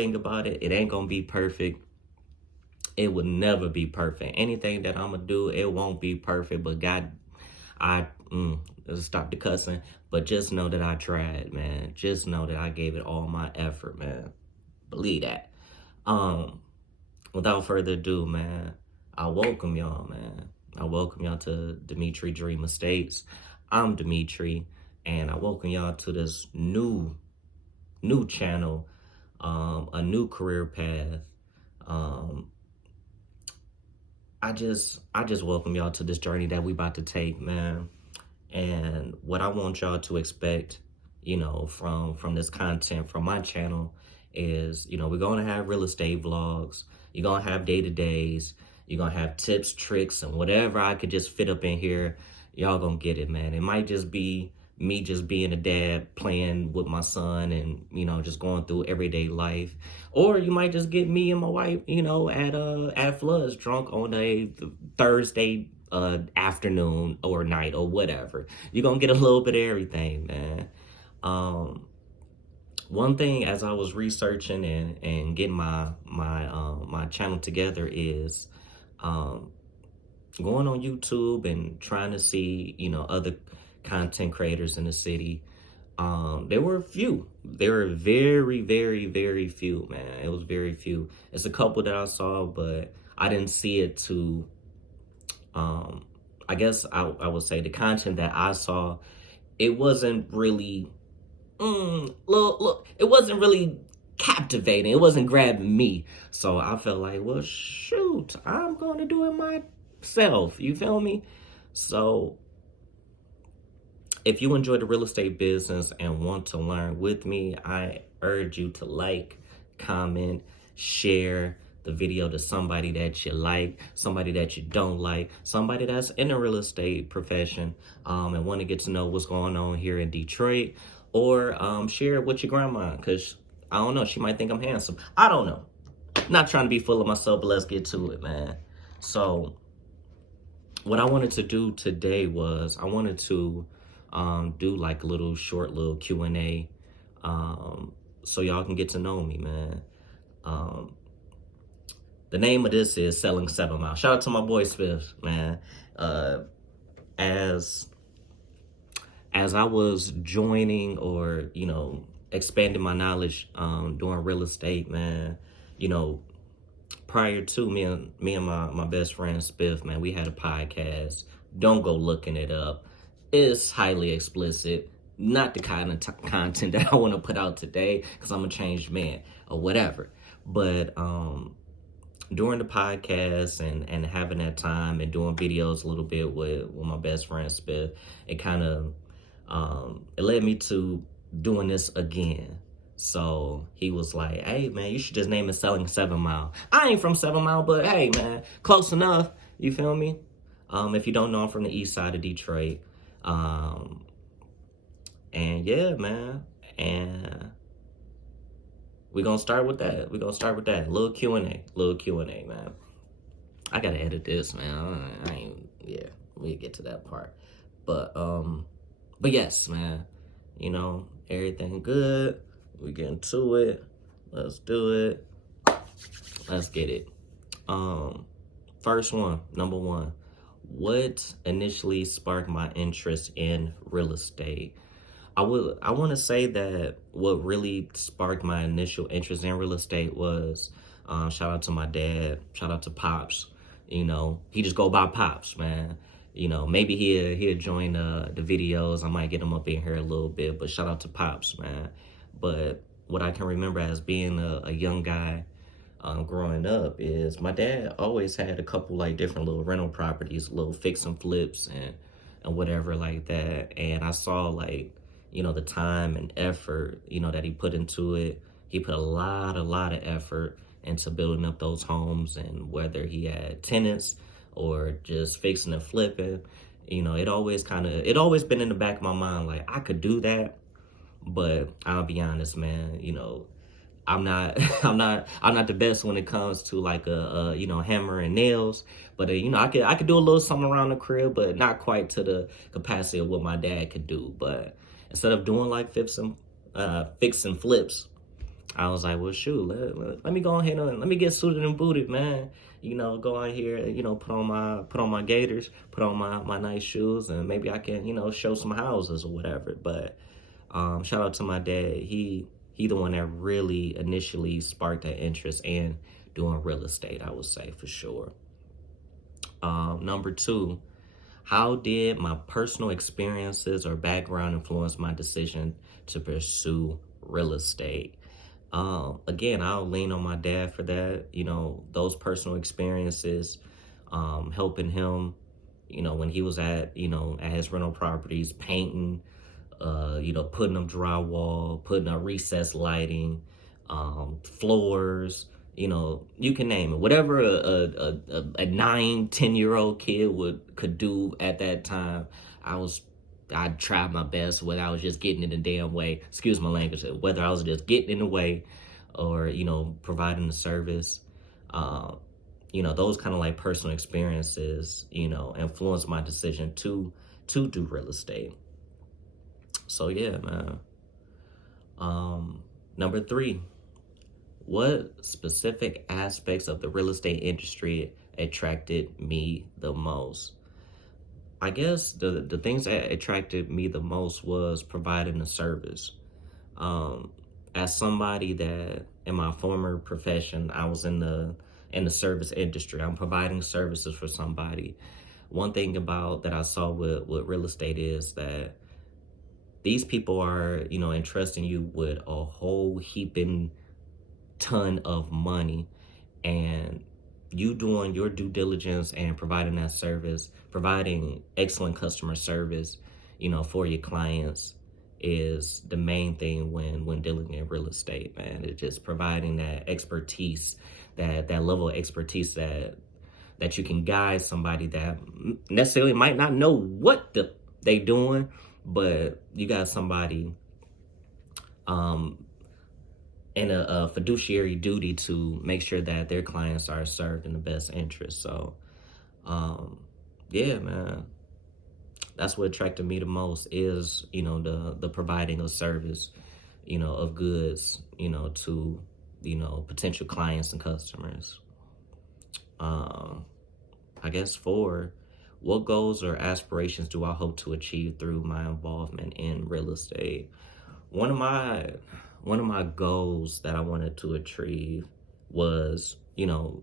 thing about it, it ain't gonna be perfect. It would never be perfect. Anything that I'm gonna do, it won't be perfect. But God, I let's stop the cussing. But just know that I tried, man. Just know that I gave it all my effort, man. Believe that. Um, Without further ado, man, I welcome y'all, man. I welcome y'all to Dimitri Dream Estates. I'm Dimitri, and I welcome y'all to this new channel, a new career path. Um, I just welcome y'all to this journey that we about to take, man. And what I want y'all to expect, from this content from my channel is, we're gonna have real estate vlogs. You're gonna have day-to-days. You're gonna have tips, tricks, and whatever I could just fit up in here. Y'all gonna get it, man. It might just be me just being a dad playing with my son and, just going through everyday life. Or you might just get me and my wife, at Floods drunk on a Thursday afternoon or night or whatever. You're gonna get a little bit of everything, man. One thing as I was researching and getting my channel together is going on YouTube and trying to see, other content creators in the city. There were a few. There were very, very, very few, man. It was very few. It's a couple that I saw, but I didn't see it to, I guess I would say the content that I saw, it wasn't really, look, it wasn't really captivating. It wasn't grabbing me. So I felt like, well, shoot, I'm going to do it myself. You feel me? So if you enjoy the real estate business and want to learn with me, I urge you to like, comment, share the video to somebody that you like, somebody that you don't like, somebody that's in the real estate profession and want to get to know what's going on here in Detroit, or share it with your grandma, because I don't know, she might think I'm handsome. I don't know. Not trying to be full of myself, but let's get to it, man. So what I wanted to do today was I wanted to do like a little short little Q&A so y'all can get to know me, man. The name of this is Selling 7 Mile. Shout out to my boy Spiff, man. As I was joining or, expanding my knowledge doing real estate, man, prior to me and my best friend Spiff, man, we had a podcast. Don't go looking it up. It's highly explicit. Not the kind of content that I want to put out today, because I'm a changed man or whatever. But during the podcast and having that time and doing videos a little bit with my best friend Spiff, it kind of it led me to doing this again. So he was like, hey, man, you should just name it Selling 7 Mile. I ain't from 7 Mile, but hey, man, close enough. You feel me? If you don't know, I'm from the east side of Detroit. And yeah, man. And we're going to start with that. Little Q&A. Little Q&A, man. I got to edit this, man. We'll get to that part. But yes, man. Everything good. We get into it. Let's do it. Let's get it. First one, number one. What initially sparked my interest in real estate? I want to say that what really sparked my initial interest in real estate was shout out to my dad, shout out to Pops. He just go by Pops, man. Maybe he'll join the videos. I might get him up in here a little bit, but shout out to Pops, man. But what I can remember as being a young guy growing up is my dad always had a couple like different little rental properties, little fix and flips and whatever like that. And I saw like, the time and effort, that he put into it. He put a lot of effort into building up those homes, and whether he had tenants or just fixing and flipping, it always been in the back of my mind, like I could do that. But I'll be honest, man, I'm not the best when it comes to like a hammer and nails, but I could do a little something around the crib, but not quite to the capacity of what my dad could do. But instead of doing like fix and flips, I was like, well, shoot, let me go ahead and let me get suited and booted, man. You know, go out here, you know, put on my gaiters, put on my nice shoes, and maybe I can, you know, show some houses or whatever. But shout out to my dad. He the one that really initially sparked that interest in doing real estate, I would say for sure. Number two, how did my personal experiences or background influence my decision to pursue real estate? Again, I'll lean on my dad for that. You know, those personal experiences, helping him, you know, when he was at, you know, at his rental properties, painting, you know, putting up drywall, putting up recessed lighting, floors, you know, you can name it. Whatever a 9, 10 year old kid could do at that time, I was I tried my best, whether I was just getting in the damn way, excuse my language, whether I was just getting in the way or, you know, providing the service. Uh, you know, those kind of like personal experiences, you know, influenced my decision to do real estate. So yeah, man. Number three, what specific aspects of the real estate industry attracted me the most? I guess the things that attracted me the most was providing a service. Um, as somebody that in my former profession, I was in the service industry. I'm providing services for somebody. One thing about that I saw with real estate is that these people are, you know, entrusting you with a whole heaping ton of money, and you doing your due diligence and providing that service, providing excellent customer service, you know, for your clients is the main thing when dealing in real estate, man. It's just providing that expertise, that level of expertise that you can guide somebody that necessarily might not know what they doing, but you got somebody um and a fiduciary duty to make sure that their clients are served in the best interest. So, um, yeah, man, that's what attracted me the most is, you know, the providing of service, you know, of goods, you know, to, you know, potential clients and customers. Um, I guess four, what goals or aspirations do I hope to achieve through my involvement in real estate? One of my one of my goals that I wanted to achieve was, you know,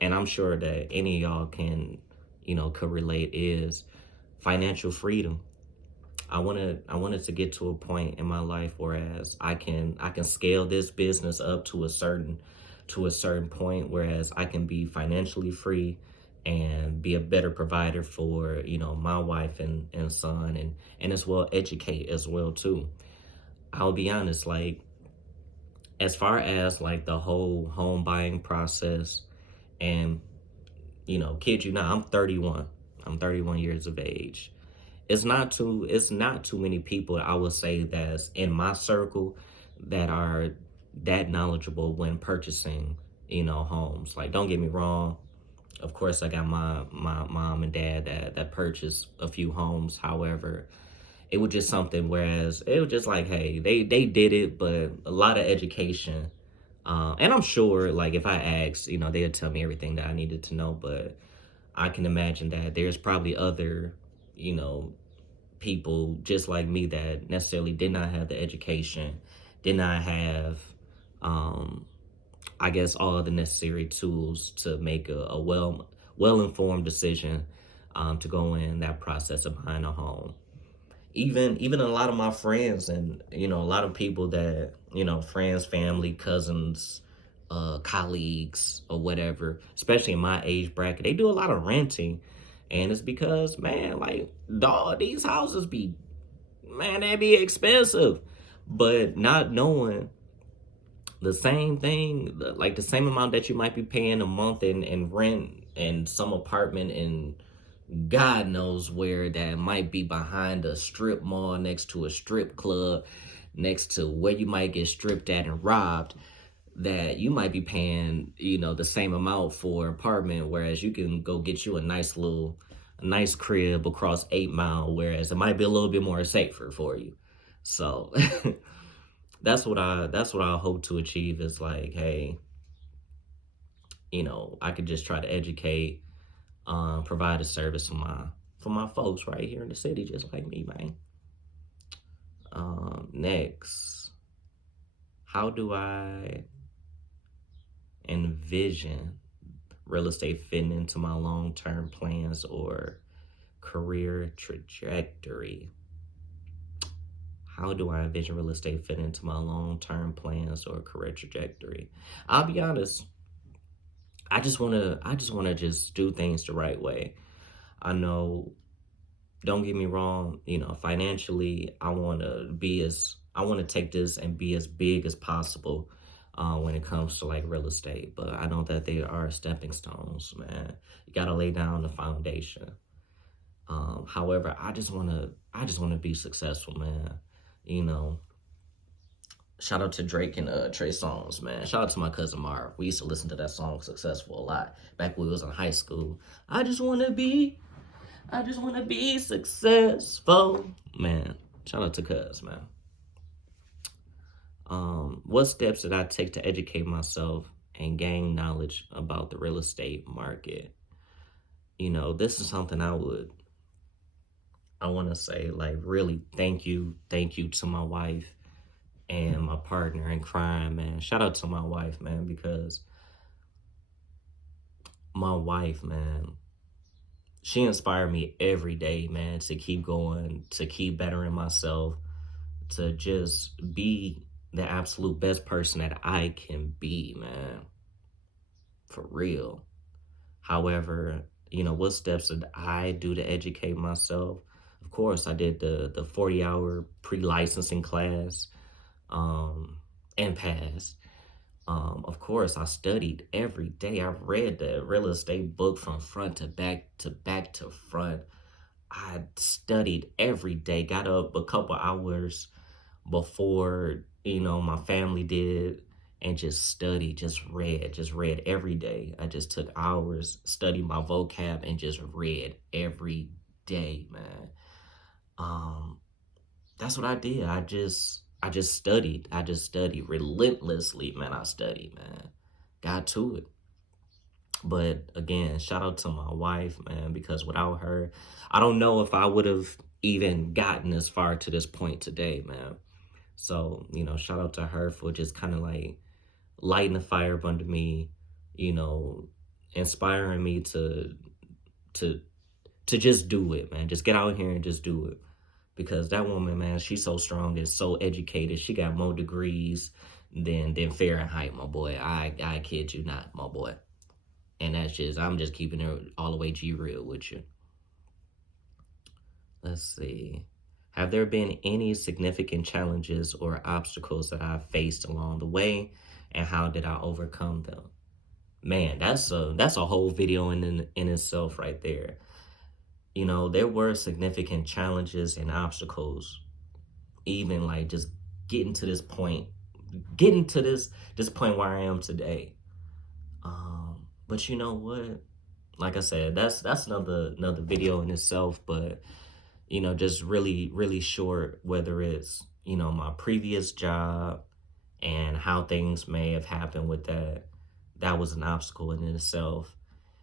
and I'm sure that any of y'all can, you know, could relate is financial freedom. I wanted to get to a point in my life whereas I can scale this business up to a certain point, whereas I can be financially free and be a better provider for, you know, my wife and son, and as well educate as well too. I'll be honest, like as far as like the whole home buying process, and you know, kid you not, I'm 31. I'm 31 years of age. It's not too many people I would say that's in my circle that are that knowledgeable when purchasing, you know, homes. Like don't get me wrong, of course I got my mom and dad that purchased a few homes. However, it was just something, whereas it was just like, hey, they did it, but a lot of education. And I'm sure, like, if I asked, you know, they'd tell me everything that I needed to know. But I can imagine that there's probably other, you know, people just like me that necessarily did not have the education, did not have, um, I guess, all the necessary tools to make a well informed decision to go in that process of buying a home. Even a lot of my friends and, you know, a lot of people that, you know, friends, family, cousins, colleagues or whatever, especially in my age bracket, they do a lot of renting. And it's because, man, like, dog, these houses be, man, they be expensive. But not knowing the same thing, like the same amount that you might be paying a month in rent in some apartment in God knows where, that might be behind a strip mall, next to a strip club, next to where you might get stripped at and robbed, that you might be paying, you know, the same amount for an apartment, whereas you can go get you a nice crib across 8 Mile, whereas it might be a little bit more safer for you. So that's what I hope to achieve is like, hey, I could just try to educate, provide a service for my folks right here in the city, just like me, man. Next, how do I envision real estate fitting into my long-term plans or career trajectory? How do I envision real estate fitting into my long-term plans or career trajectory? I'll be honest. I just wanna just do things the right way. I know, don't get me wrong, financially, I want to take this and be as big as possible when it comes to like real estate. But I know that they are stepping stones, man. You gotta lay down the foundation. However, I just wanna be successful, man. You know, Shout out to Drake and Trey Songz, man. Shout out to my cousin Marv. We used to listen to that song "Successful" a lot back when we was in high school. I just wanna be successful, man. Shout out to Cuz, man. What steps did I take to educate myself and gain knowledge about the real estate market? This is something I want to say, like, really thank you to my wife and my partner in crime, man. Shout out to my wife, man, because my wife, man, she inspired me every day, man, to keep going, to keep bettering myself, to just be the absolute best person that I can be, man, for real. However, what steps did I do to educate myself? Of course, I did the 40-hour pre-licensing class, and passed. Of course, I studied every day. I read the real estate book from front to back to back to front. I studied every day, got up a couple hours before, my family did, and just studied, just read every day. I just took hours, studied my vocab, and just read every day, man. Um, that's what I did. I just studied. I just studied relentlessly, man. I studied, man. Got to it. But again, shout out to my wife, man, because without her, I don't know if I would have even gotten as far to this point today, man. So, shout out to her for just kind of like lighting the fire up under me, you know, inspiring me to to just do it, man. Just get out here and just do it. Because that woman, man, she's so strong and so educated. She got more degrees than Fahrenheit, my boy. I kid you not, my boy. And I'm just keeping it all the way G real with you. Let's see. Have there been any significant challenges or obstacles that I've faced along the way, and how did I overcome them? Man, that's a whole video in itself right there. There were significant challenges and obstacles, even like just getting to this point, getting to this point where I am today. But you know what? Like I said, that's another video in itself. But just really really short. Whether it's my previous job and how things may have happened with that, that was an obstacle in itself.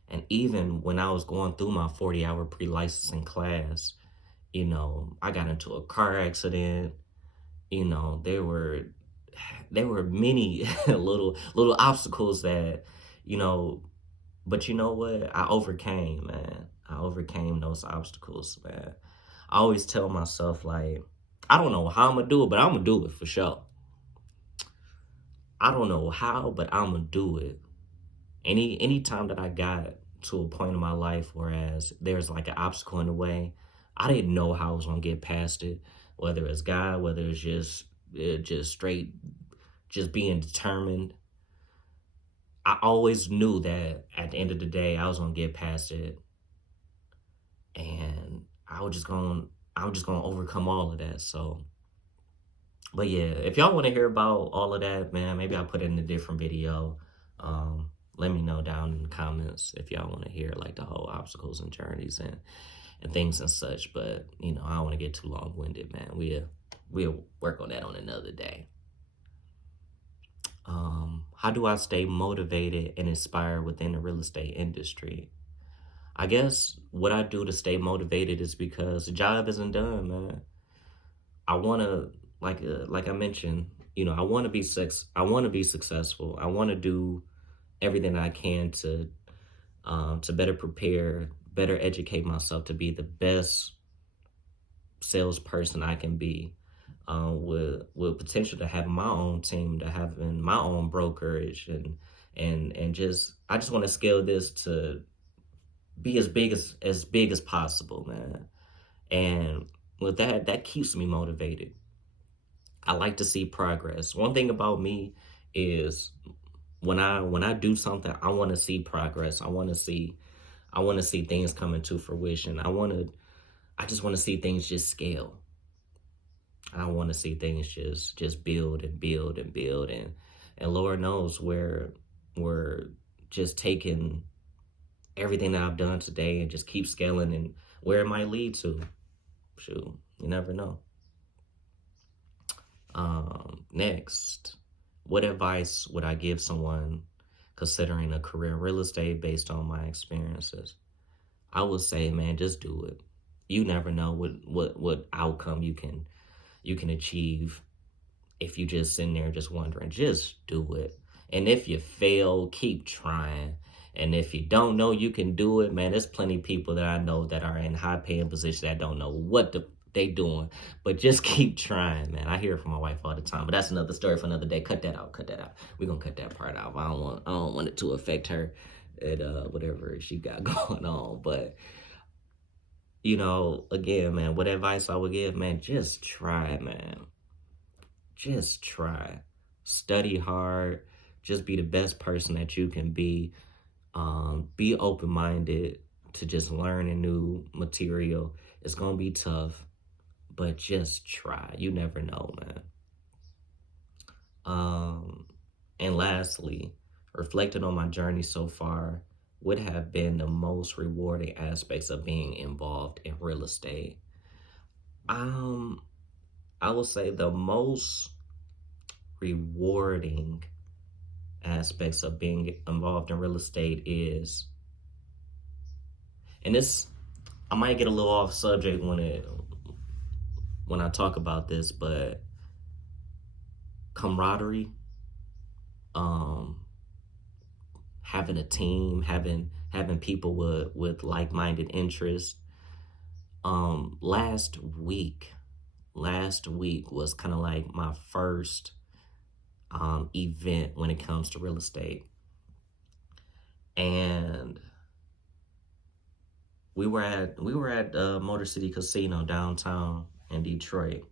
And even when I was going through my 40-hour pre-licensing class, I got into a car accident. There were many little obstacles that, you know, but you know what? I overcame, man. I overcame those obstacles, man. I always tell myself, like, I don't know how I'm gonna do it, but I'm gonna do it for sure. I don't know how, but I'm gonna do it. Any time that I got to a point in my life whereas there's like an obstacle in the way, I didn't know how I was gonna get past it. Whether it's God, whether it's just straight, just being determined. I always knew that at the end of the day, I was gonna get past it, and I was just gonna overcome all of that. So, but yeah, if y'all want to hear about all of that, man, maybe I'll put it in a different video. Let me know down in the comments if y'all want to hear like the whole obstacles and journeys and things and such. But I don't want to get too long winded, man. We'll work on that on another day. How do I stay motivated and inspired within the real estate industry? I guess what I do to stay motivated is because the job isn't done, man. I want to, like I mentioned, I want to be I want to be successful. I want to do everything I can to better prepare, better educate myself to be the best salesperson I can be. With potential to have my own team, to having my own brokerage, and just I just want to scale this to be as big as possible, man. And with that, that keeps me motivated. I like to see progress. One thing about me is when I do something, I want to see progress. I want to see things coming to fruition. I just want to see things just scale. I want to see things just build and build and build, and Lord knows where we're just taking everything that I've done today and just keep scaling and where it might lead to. Shoot, you never know. Next, what advice would I give someone considering a career in real estate based on my experiences? I would say, man, just do it. You never know what outcome you can achieve if you just sitting there just wondering. Just do it. And if you fail, keep trying. And if you don't know you can do it, man, there's plenty of people that I know that are in high paying positions that don't know what they doing, but just keep trying, man. I hear it from my wife all the time, but that's another story for another day. Cut that out. Cut that out. We're gonna cut that part out. I don't want it to affect her at whatever she got going on. But again, man, what advice I would give, man, just try, man. Just try. Study hard. Just be the best person that you can be. Be open-minded to just learning new material. It's gonna be tough, but just try. You never know, man. And lastly, reflecting on my journey so far, would have been the most rewarding aspects of being involved in real estate? Um, I will say the most rewarding aspects of being involved in real estate is, and this, I might get a little off subject when I talk about this, but camaraderie, um, having a team, having people with like-minded interests. Last week, was kind of like my first event when it comes to real estate, and we were at Motor City Casino downtown in Detroit.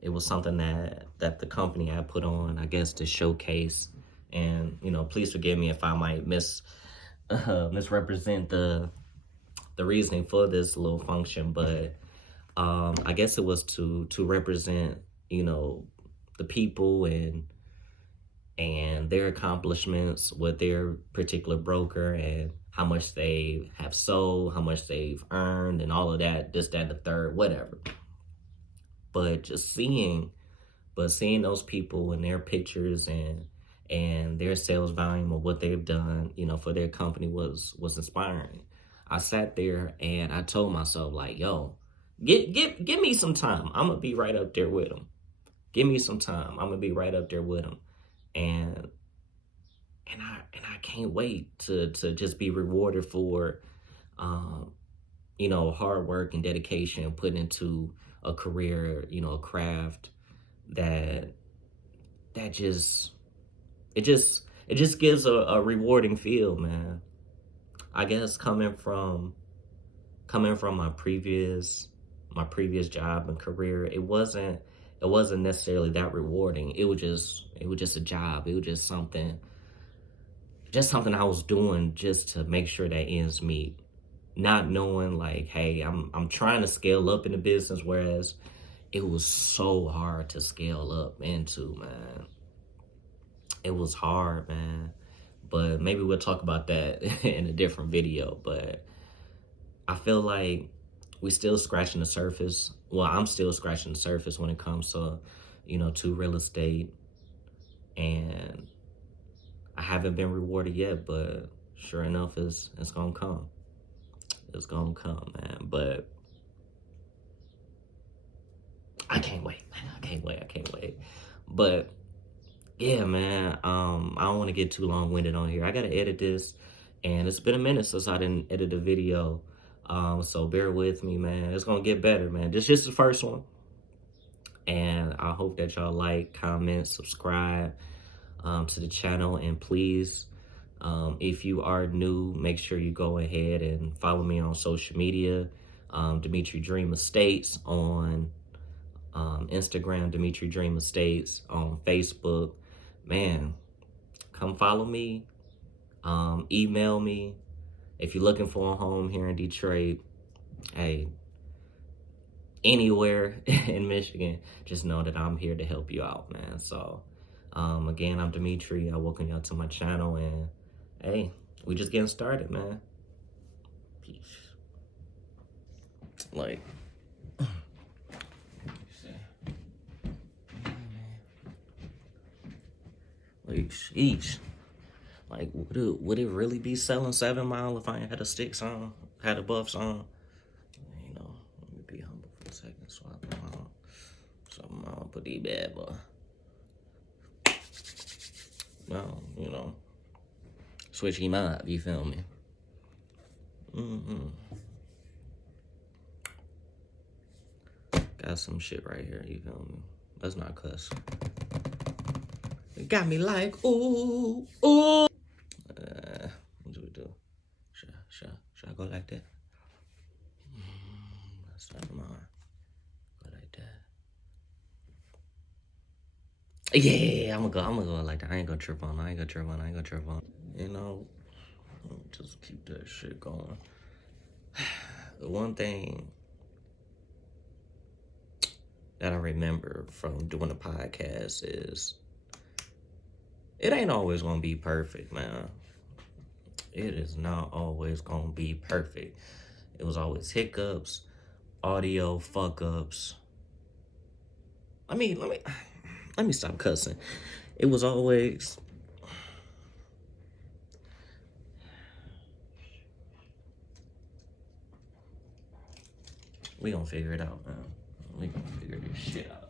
It was something that the company had put on, I guess, to showcase. And please forgive me if I might misrepresent the reasoning for this little function, but I guess it was to represent the people and their accomplishments with their particular broker, and how much they have sold, how much they've earned, and all of that, this, that, and the third, whatever. But just seeing those people and their pictures and their sales volume of what they've done, for their company was inspiring. I sat there and I told myself, like, yo, give me some time. I'm gonna be right up there with them. Give me some time. I'm gonna be right up there with them. And I can't wait to just be rewarded for hard work and dedication put into a career, a craft that just it just gives a rewarding feel, man. I guess coming from my previous job and career, it wasn't necessarily that rewarding. It was just a job. It was just something I was doing just to make sure that ends meet. Not knowing, like, hey, I'm trying to scale up in the business, whereas it was so hard to scale up into, man. It was hard, man. But maybe we'll talk about that in a different video. But I feel like we still scratching the surface. Well, I'm still scratching the surface when it comes to, to real estate. And I haven't been rewarded yet, but sure enough, it's gonna come. It's gonna come, man. But I can't wait, man. I can't wait. I can't wait. But yeah, man. I don't want to get too long-winded on here. I gotta edit this, and it's been a minute since I didn't edit a video. So bear with me, man. It's gonna get better, man. This just the first one, and I hope that y'all like, comment, subscribe to the channel, and please, if you are new, make sure you go ahead and follow me on social media. Dimitri Dream Estates on Instagram, Dimitri Dream Estates on Facebook. Man, come follow me. Email me if you're looking for a home here in Detroit. Hey, anywhere in Michigan, just know that I'm here to help you out, man. So, again, I'm Dimitri. I welcome y'all to my channel, and hey, we just getting started, man. Peace. Like, sheesh. Like, would it really be selling 7 Mile if I ain't had the sticks on, had the buffs on? You know, let me be humble for a second. Swap them out. 7 Mile, pretty bad, but no, you know, switch him up. You feel me? Got some shit right here. You feel me? Let's not cuss. It got me like ooh ooh. What do we do? Should I go like that? That's not mine. Go like that. Yeah, I'm gonna go like that. I ain't gonna trip on. You know, just keep that shit going. The one thing that I remember from doing the podcast is it ain't always gonna be perfect, man. It is not always gonna be perfect. It was always hiccups, audio fuck ups. Let me stop cussing. It was always we gonna figure it out, man. We gonna figure this shit out.